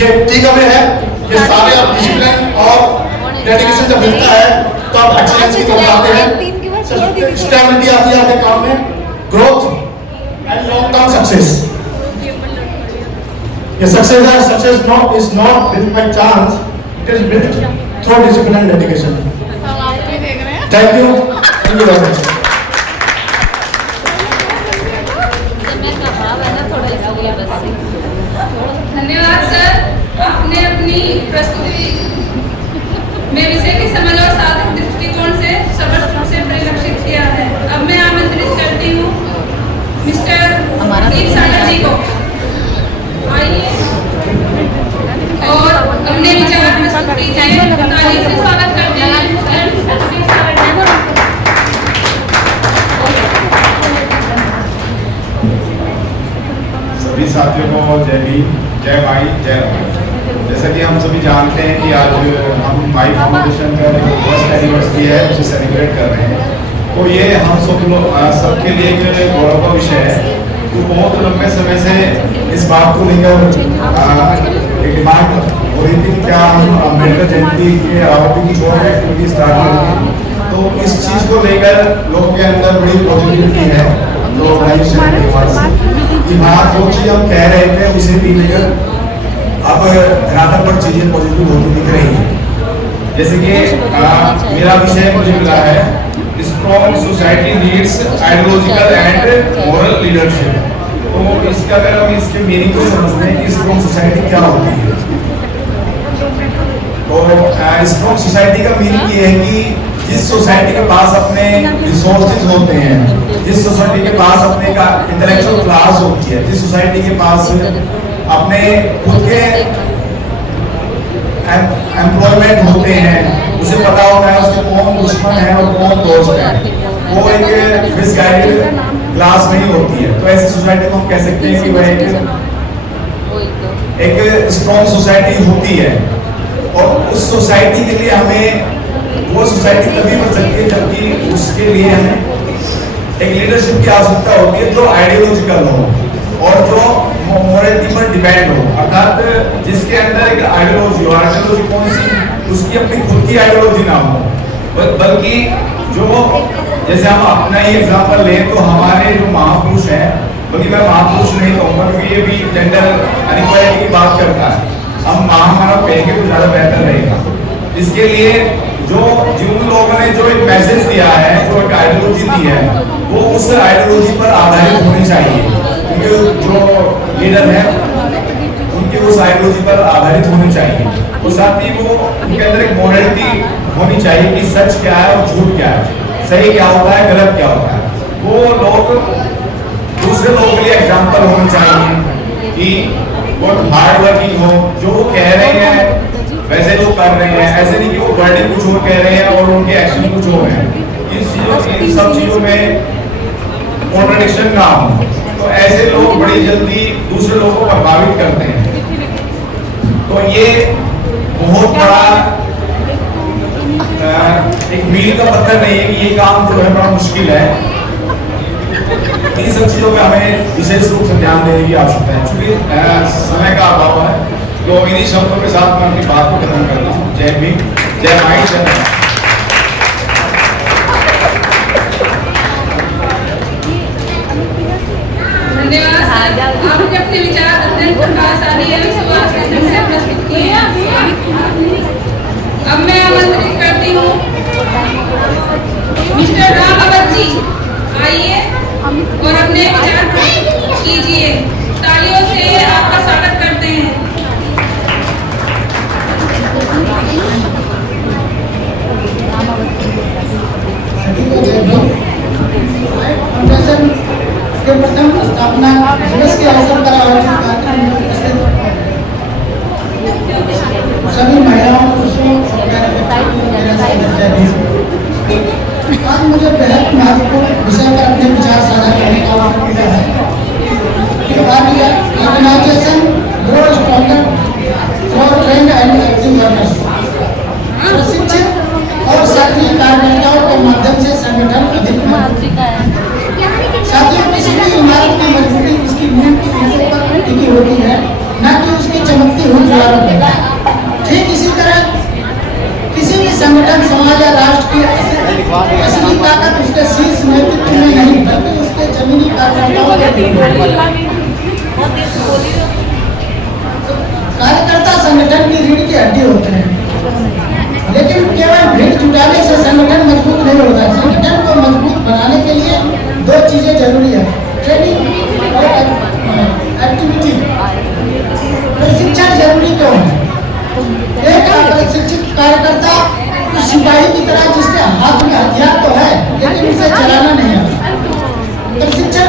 ये ठीक है, ये सारे आप डिसिप्लिन और डेडिकेशन जब मिलता है तो आप एक्सीलेंस की तरफ आते हैं, स्टेबिलिटी आती है आपके काम में, growth and long term success. ये सक्सेस है, success not is not built by chance, it is built through discipline and dedication. Thank you very much. धन्यवाद सर, आपने अपनी प्रस्तुति में विषय की समझ और साधक दृष्टिकोण से स्पष्ट रूप से परिलक्षित किया है। अब मैं आमंत्रित करती हूँ मिस्टर दीप सागर जी को, आइए और अपने विचार प्रस्तुत कीजिए। ताली से स्वागत करते हैं मिस्टर दीप सागर जी को। सभी साथियों को जय भीम, जय माई, जय राम। जैसा कि हम सभी जानते हैं कि आज हम माई फाउंडेशन का जो फर्स्ट एनिवर्सरी है उसे सेलिब्रेट कर रहे हैं। तो ये हम सब लोग सबके लिए एक गौरव का विषय है। तो बहुत लंबे समय से इस बात को लेकर एक डिमांड हो रही थी कि क्या हम अम्बेडकर जयंती के अलावा भी कुछ और एक्टिविटी स्टार्ट करेंगे। तो इस चीज़ को लेकर लोगों के अंदर बड़ी पॉजिटिविटी है। तो हाँ, जो चीज़ हम कह रहे थे उसे भी लेकर अब धरातल पर चीजें पॉजिटिव होती दिख रही हैं। जैसे कि मेरा विषय मुझे मिला है strong society needs ideological and moral leadership. तो इसका अगर हम इसके मीनिंग को समझते हैं कि स्ट्रॉन्ग सोसाइटी क्या होती है, तो स्ट्रॉन्ग सोसाइटी का मीनिंग ये है कि जिस सोसाइटी के पास अपने रिसोर्सेज होते हैं, जिस सोसाइटी के पास अपने का इंटेलेक्चुअल क्लास होती है, जिस सोसाइटी के पास अपने खुद के एम्प्लॉयमेंट होते हैं, उसे पता होता है उसके कौन दुश्मन है और कौन दोस्त है, वो एक मिसगाइडेड क्लास नहीं होती है। तो ऐसी सोसाइटी को हम कह सकते हैं कि वह एक स्ट्रॉन्ग सोसाइटी होती है। और उस सोसाइटी के लिए हमें, वो सोसाइटी तभी बन सकती है जबकि उसके लिए हमें एक लीडरशिप की आवश्यकता होती है जो आइडियोलॉजिकल हो और जो मोरलिटी पर डिपेंड हो, अर्थात जिसके अंदर एक आइडियोलॉजी हो। आइडियोलॉजी कौन सी? उसकी अपनी खुद की आइडियोलॉजी ना हो, बल्कि जो, जैसे हम अपना ही एग्जांपल लें तो हमारे जो महापुरुष हैं, बल्कि मैं महापुरुष नहीं कहूँगा क्योंकि ये भी जेंडर अनिक्वालिटी की बात करता है, हम महामानव कहेंगे तो ज़्यादा बेहतर रहेगा। इसके लिए जिन लोगों ने जो एक मैसेज दिया है, जो एक आइडियोलॉजी दी है, वो उस आइडियोलॉजी पर आधारित होनी चाहिए। उनके जो लीडर हैं उनकी उस आइडियोलॉजी पर आधारित होनी चाहिए। और साथ ही वो उनके अंदर एक मोरलिटी होनी चाहिए कि सच क्या है और झूठ क्या है। सही क्या होता है, गलत क्या होता है। वो लोग दूसरे लोगों के लिए एग्जाम्पल होने चाहिए कि बहुत हार्ड वर्किंग हो, जो वो कह रहे हैं वैसे जो कर रहे हैं, ऐसे नहीं कि वो वर्डिंग कुछ और कह रहे हैं और उनके एक्शन कुछ और हैं। इन सब चीजों में कॉन्ट्रडिक्शन ना हो, तो ऐसे लोग बड़ी जल्दी दूसरे लोगों को प्रभावित करते हैं। तो ये बहुत बड़ा एक मील का पत्थर नहीं है कि ये काम जो है बड़ा मुश्किल है। इन सब चीजों पे हमें विशेष रूप से ध्यान देने की आवश्यकता है। चूंकि समय का अभाव है, तो इन्हीं शब्दों के साथ मैं अपनी बात को खत्म करता हूँ। जय भीम, जय माई, जय भारत। धन्यवाद सर, आपने अपने विचार अत्यंत प्रभावशाली एवं सुभाषित ढंग से प्रस्तुत किए हैं। अब मैं आमंत्रित करती हूँ मिस्टर राम अवध जी, आइए और अपने विचार प्रस्तुत कीजिए। तालियों से आपका स्वागत करते हैं। फाउंडेशन के प्रथम स्थापना दिवस के अवसर पर आयोजित कार्यक्रम में उपस्थित सभी महिलाओं, पुरुषों और प्यारे बच्चों को मेरा जय भीम। आज मुझे बेहद महत्वपूर्ण विषय पर अपने विचार साझा करने का अवसर मिला है कि organisation grow stronger for trained and active workers. प्रशिक्षित और सक्रिय कार्यकर्ताओं के माध्यम से संगठन अधिक साथियों, किसी भी इमारत की मजबूती उसकी नींव की ईंटों पर टिकी होती है, न कि उसकी चमकती हुई दीवारों पर। ठीक इसी तरह किसी भी संगठन, समाज या राष्ट्र की असली ताकत उसके शीर्ष नेतृत्व में नहीं, बल्कि उसके जमीनी कार्यकर्ताओं में। कार्यकर्ता संगठन की रीढ़ की हड्डी होते हैं, लेकिन केवल भीड़ जुटाने से संगठन मजबूत नहीं होता। संगठन को मजबूत बनाने के लिए दो चीजें जरूरी है, ट्रेनिंग और एक्टिविटी। प्रशिक्षण जरूरी क्यों है? एक प्रशिक्षित कार्यकर्ता उस सिपाही की तरह जिसके हाथ में हथियार तो है, लेकिन उसे चलाना नहीं आता। प्रशिक्षण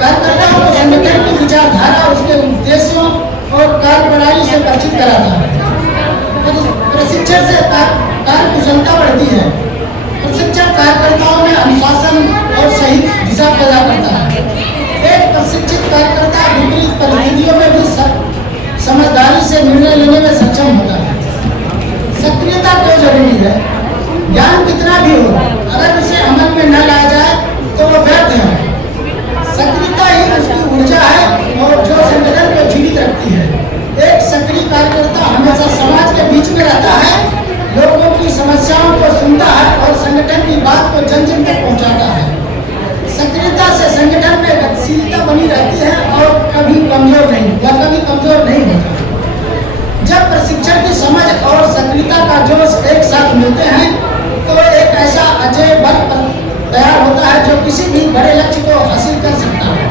कार्यकर्ता को संगठन की विचारधारा, उसके उद्देश्यों और कार्यप्रणाली से परिचित कराता है। प्रशिक्षण से कार्य कुशलता बढ़ती है। प्रशिक्षण कार्यकर्ताओं में अनुशासन और सही दिशा पैदा करता है। एक प्रशिक्षित कार्यकर्ता विपरीत परिस्थितियों में भी समझदारी से निर्णय लेने में सक्षम होता है। सक्रियता क्यों जरूरी है? ज्ञान कितना भी हो, अगर उसे अमल में न लाया जाए तो वो व्यर्थ है। सक्रियता ही उसकी ऊर्जा है और जो संगठन को जीवित रखती है। एक सक्रिय कार्यकर्ता हमेशा समाज के बीच में रहता है, लोगों की समस्याओं को सुनता है और संगठन की बात को जन जन तक पहुंचाता है। सक्रियता से संगठन में गतिशीलता बनी रहती है और कभी कमजोर नहीं होता। जब प्रशिक्षण की समझ और सक्रियता का जोश एक साथ मिलते हैं तो एक ऐसा अजय बल तैयार होता है जो किसी भी बड़े लक्ष्य को हासिल कर सकता है।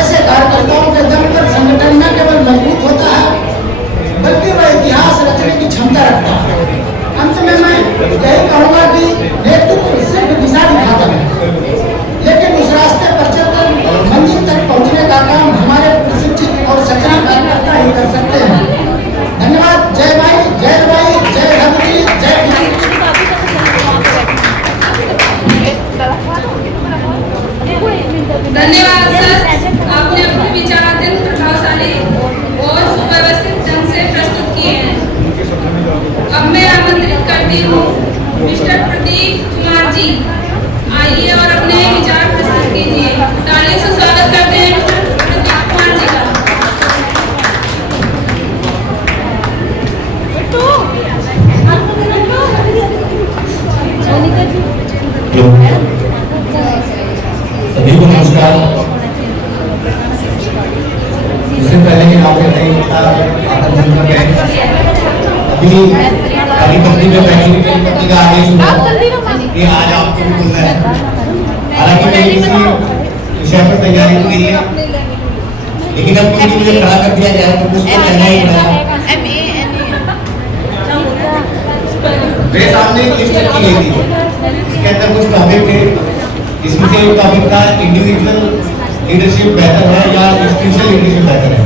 ऐसे कार्यकर्ताओं के दम पर संगठन न केवल मजबूत होता है, बल्कि वह इतिहास रचने की क्षमता रखता है। अंत में मैं यही कहूँगा कि नेतृत्व सिर्फ दिशा दिखाता है, लेकिन उस रास्ते पर चलकर मंजिल तक पहुँचने का काम हमारे प्रशिक्षित और सक्रिय कार्यकर्ता ही कर सकते हैं। धन्यवाद। जय भाई, जय भाई, जय भगवती, जय भीम। धन्यवाद सर, आपने अपने विचार अत्यंत प्रभावशाली और सुव्यवस्थित ढंग से प्रस्तुत किए हैं। अब मैं आमंत्रित करती हूँ मिस्टर प्रदीप कुमार जी, आइए और अपने विचार प्रस्तुत कीजिए। तालियों से स्वागत करते हैं मिस्टर प्रदीप कुमार जी का। सभी को नमस्कार। इससे पहले कि आप अभी काली पत्ती में बैठी पत्ती का आदेश हुआ कि आज आपको भी बोलना है। हालांकि मैंने किसी विषय पर तैयारी की है, लेकिन अब क्योंकि मुझे खड़ा कर दिया जाए तो कुछ तो कहना ही पड़ेगा। मेरे सामने एक लिस्ट रखी गई थी इसके अंदर कुछ टॉपिक थे। इसमें से एक टॉपिक था इंडिविजुअल लीडरशिप बेहतर है या इंस्टीट्यूशनल लीडरशिप बेहतर है,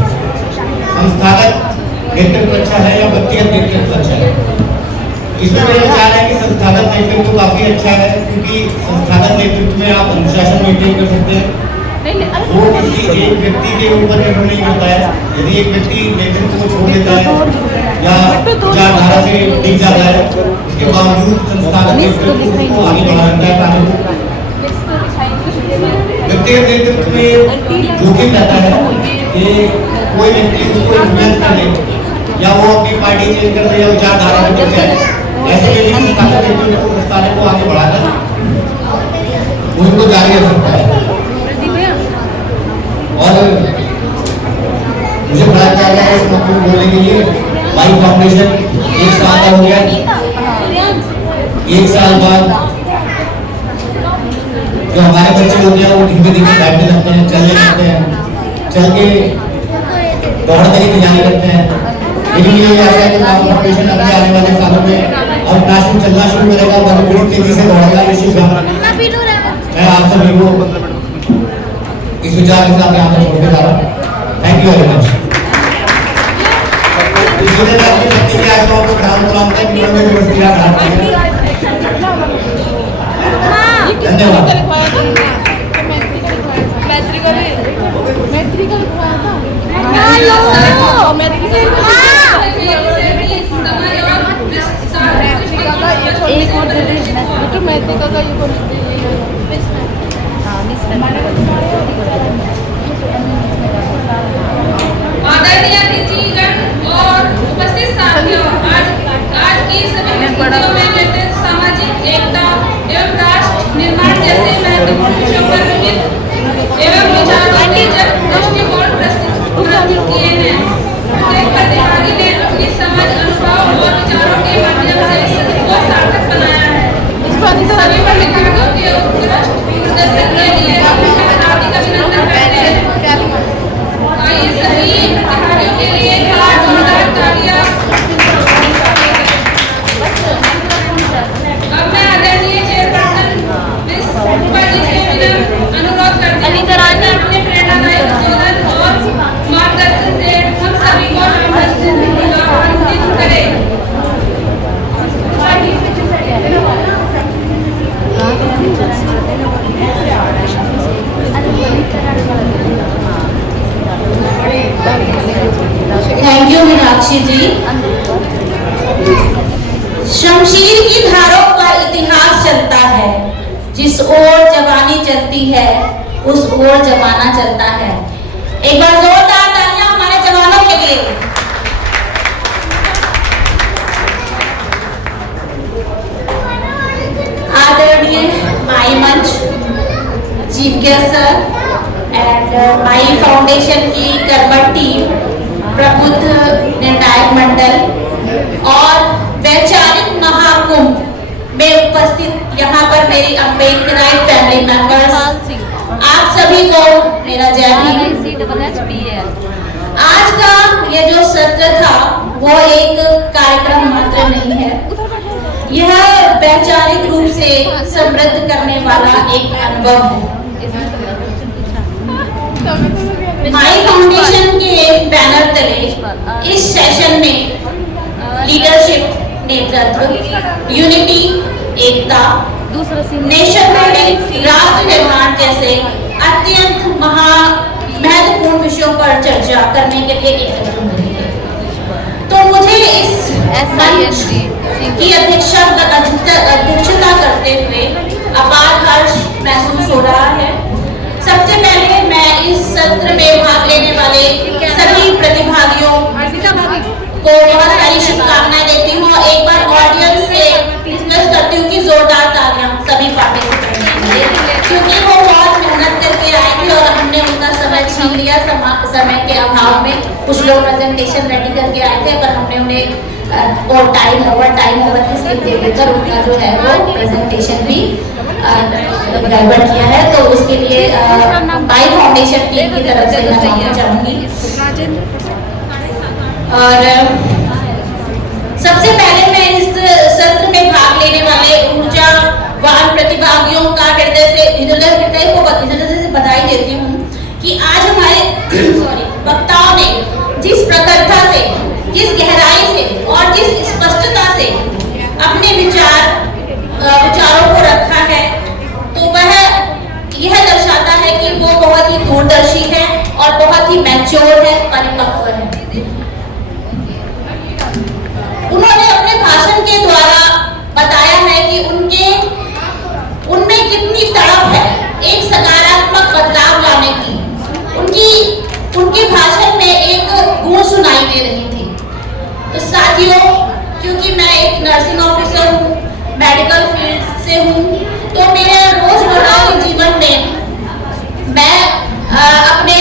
संस्थागत नेतृत्व अच्छा है या व्यक्तिगत नेतृत्व अच्छा है। इसमें मेरा विचार है कि संस्थागत नेतृत्व काफी अच्छा है, क्योंकि संस्थागत नेतृत्व में आप अनुशासन मेंटेन कर सकते हैं, वो किसी एक व्यक्ति के ऊपर निर्भर नहीं करता है। यदि एक व्यक्ति नेतृत्व को छोड़ देता है या विचारधारा से टिक जाता है, उसके बावजूद संस्थागत नेतृत्व को आगे बढ़ा सकता है कार्य। व्यक्तिगत नेतृत्व में जोखिम रहता है कि कोई व्यक्ति उसको इन्फ्लुएंस कर दे या वो अपनी पार्टी चेंज कर दे या विचारधारा में टिक जाए। ऐसे में संस्थागत नेतृत्व को कार्य को आगे बढ़ाकर उनको जारी रख सकता है। और मुझे बड़ा अच्छा लगा इस मौके पर बोलने के लिए। माई फाउंडेशन 1 साल का हो गया। 1 साल बाद जो हमारे बच्चे होते हैं वो धीमे धीमे बैठने लगते हैं, चलने लगते हैं, चल के दौड़ने की तैयारी करते हैं। लेकिन ये ऐसा है कि माई फाउंडेशन अपने आने वाले सालों में और नेशनल चलना शुरू करेगा, बहुत तेजी से दौड़ेगा। मैं आप सभी को इस विचार के साथ यहाँ पर छोड़ के जा रहा हूँ। Thank you very much. इसलिए मैं अपनी पत्नी की आशाओं को ध्यान दिलाऊंगा कि उन्होंने व्यवस्था कराती है। धन्यवाद। आदरणीय अतिथिगण और उपस्थित साथियों, आज की सभी परिस्थितियों में नेतृत्व, सामाजिक एकता एवं राष्ट्र निर्माण जैसे महत्वपूर्ण विषयों पर विभिन्न एवं विचारों के दृष्टिकोण प्रस्तुत किए हैं। प्रत्येक प्रतिभागी ने अपनी समझ, अनुभव और विचारों के माध्यम से सत्र को सार्थक बनाया है। सभी प्रतिभागियों के उत्कृष्ट प्रदर्शन के लिए हार्दिक अभिनंदन करते हैं। आइए सभी प्रतिभागियों के लिए जोरदार तालियां। अब मैं आदरणीय चेयरपर्सन मिस रूपा जी से अनुरोध करती हूँ कि अपने प्रेरणादायक उद्बोधन और मार्गदर्शन से हम सभी को आमंत्रित करें। थैंक यू मीनाक्षी जी। शमशीर की धारों पर इतिहास चलता है, जिस ओर जवानी चलती है उस ओर जमाना चलता है। एक बार जोरदार तालियां हमारे जवानों के लिए। आदरणीय माई मंच, chief guest sir and my foundation की कर्मठ टीम, प्रबुद्ध निर्णायक मंडल और वैचारिक महाकुंभ में उपस्थित यहाँ पर मेरी अम्बेडकराइट फैमिली मेंबर्स, आप सभी को मेरा जय भीम। आज का ये जो सत्र था वो एक कार्यक्रम मात्र नहीं है, यह वैचारिक रूप से समृद्ध करने वाला एक अनुभव है। माई फाउंडेशन के बैनर तले इस सेशन में लीडरशिप, नेतृत्व, यूनिटी, एकता, नेशन बिल्डिंग, राष्ट्र निर्माण जैसे अत्यंत महत्वपूर्ण विषयों पर चर्चा करने के लिए एकत्र हुए थे। तो मुझे इस मंच की अध्यक्षता करते हुए अपार हर्ष महसूस हो रहा है। सबसे पहले मैं इस सत्र में भाग लेने वाले सभी प्रतिभागियों को बहुत सारी शुभकामनाएं देती हूँ। एक बार ऑडियंस से रिक्वेस्ट करती हूँ कि जोरदार तालियां सभी पार्टिसिपेंट के लिए, क्योंकि वो बहुत मेहनत करके आए थे और हमने उनका समय छीन लिया। समय के अभाव में कुछ लोग प्रेजेंटेशन रेडी करके आए थे, पर हमने उन्हें और टाइम ओवर की स्लिप दे देकर उनका जो है वो प्रेजेंटेशन भी गड़बड़ किया है। तो उसके लिए माई फाउंडेशन टीम की तरफ से मैं माफी चाहूंगी। और सबसे पहले मैं इस सत्र में भाग लेने वाले ऊर्जावान प्रखरता से, जिस गहराई से और जिस स्पष्टता से अपने विचारों को रखा है, तो वह यह दर्शाता है कि वो बहुत ही दूरदर्शी है और बहुत ही मैच्योर है, परिपक्व है। उन्होंने अपने भाषण के द्वारा बताया है कि उनमें कितनी तड़प है एक सकारात्मक बदलाव लाने की। उनके भाषण में एक गूंज सुनाई दे रही थी। तो साथियों, क्योंकि मैं एक नर्सिंग ऑफिसर हूँ, मेडिकल फील्ड से हूँ, तो मेरे रोजमर्रा के जीवन में मैं अपने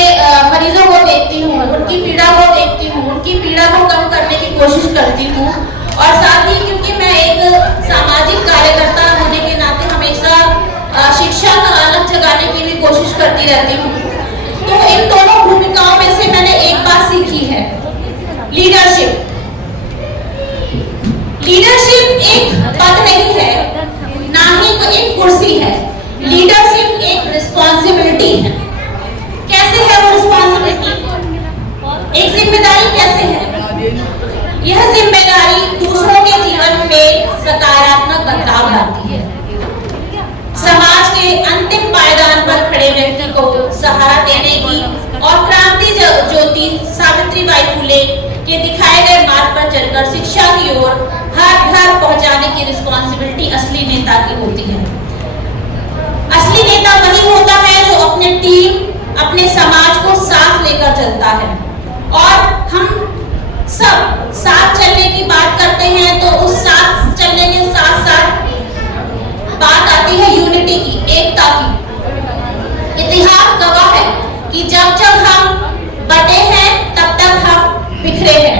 मरीजों को देखती हूँ, उनकी पीड़ा को देखती हूँ, उनकी पीड़ा को कम करने की कोशिश करती हूँ। और साथ ही क्योंकि मैं एक सामाजिक कार्यकर्ता होने के नाते हमेशा शिक्षा का अलग जगाने की भी कोशिश करती रहती हूँ। तो इन दोनों भूमिकाओं में से मैंने एक बात सीखी है, लीडरशिप। लीडरशिप एक पद नहीं है, ना ही एक कुर्सी है। लीडरशिप एक रिस्पॉन्सिबिलिटी है। कैसे है वो रिस्पॉन्सिबिलिटी? एक जिम्मेदारी कैसे है? यह जिम्मेदारी दूसरों के जीवन में सकारात्मक बदलाव लाती है। समाज के अंतिम पायदान पर खड़े व्यक्ति को सहारा देने की और क्रांति ज्योति सावित्रीबाई फुले के दिखाए गए मार्ग पर चलकर शिक्षा की ओर हर घर पहुंचाने की रिस्पॉन्सिबिलिटी असली नेता की होती है। असली नेता वही होता है जो अपने टीम, अपने समाज को साथ लेकर चलता है। और हम सब साथ चलने की बात करते हैं, तो उस साथ चलने के साथ साथ बात आती है यूनिटी की, एकता की। इतिहास गवाह है कि जब जब हम बटे हैं तब तक हम बिखरे हैं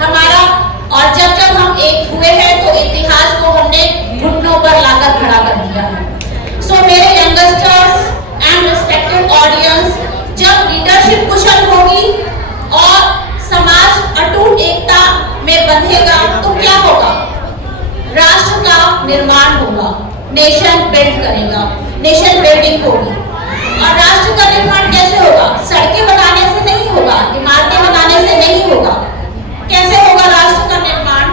हमारा, और जब जब हम एक हुए हैं तो इतिहास को हमने घुटनों पर लाकर खड़ा कर दिया है। सो मेरे यंगस्टर्स एंड रिस्पेक्टेड ऑडियंस, जब लीडरशिप कुशल होगी और समाज अटूट एकता में बंधेगा तो क्या होगा? राष्ट्र का निर्माण होगा, नेशन बिल्ड करेगा, नेशन बिल्डिंग होगी। और राष्ट्र का निर्माण कैसे होगा? सड़कें बनाने से नहीं होगा, इमारतें बनाने से नहीं होगा। कैसे होगा राष्ट्र का निर्माण?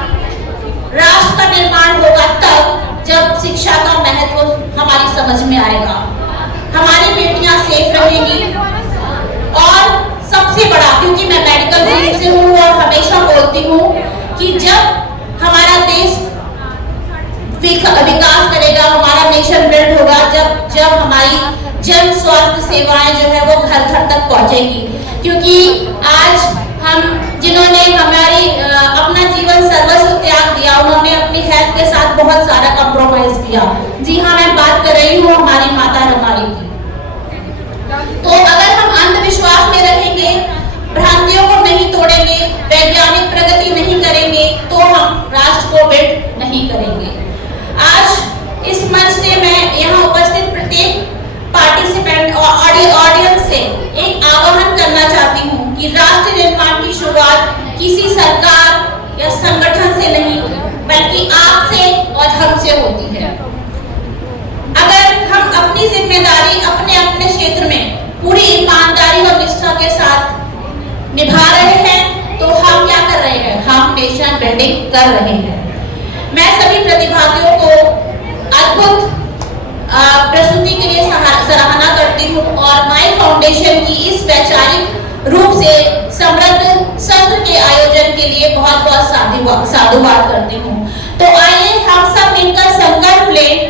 राष्ट्र का निर्माण होगा तब जब शिक्षा का महत्व हमारी समझ में आएगा, हमारी बेटियां सेफ रहेंगी। और सबसे बड़ा, क्योंकि मैं मेडिकल फील्ड से हूँ और हमेशा बोलती हूँ कि जब हमारा देश विकास करेगा, हमारा नेशन बिल्ड होगा, जब हमारी जन स्वास्थ्य सेवाएं जो है वो घर घर तक पहुंचेगी। क्योंकि आज हम जिन्होंने हमारी अपना जीवन सर्वस्व त्याग दिया, उन्होंने अपनी हेल्थ के साथ बहुत सारा कॉम्प्रोमाइज किया। जी हाँ, मैं बात कर रही हूँ हमारी माता रमारी की। तो अगर हम अंधविश्वास में रहेंगे, भ्रांतियों को नहीं तोड़ेंगे, वैज्ञानिक प्रगति नहीं करेंगे, तो हम राष्ट्र को बिल्ड नहीं करेंगे। आज इस मंच से मैं यहाँ उपस्थित प्रत्येक पार्टिसिपेंट और ऑडियंस से एक आह्वान करना चाहती हूँ कि राष्ट्र निर्माण की शुरुआत किसी सरकार या संगठन से नहीं, बल्कि आपसे और हमसे होती है। अगर हम अपनी जिम्मेदारी अपने अपने क्षेत्र में पूरी ईमानदारी और निष्ठा के साथ निभा रहे हैं, तो हम क्या कर रहे हैं? हम नेशन बिल्डिंग कर रहे हैं। मैं सभी प्रतिभागियों को अद्भुत प्रस्तुति के लिए सराहना करती हूँ और माई फाउंडेशन की इस वैचारिक रूप से समृद्ध सत्र के आयोजन के लिए बहुत बहुत साधुवाद करती हूँ। तो आइए हम सब मिलकर संकल्प लें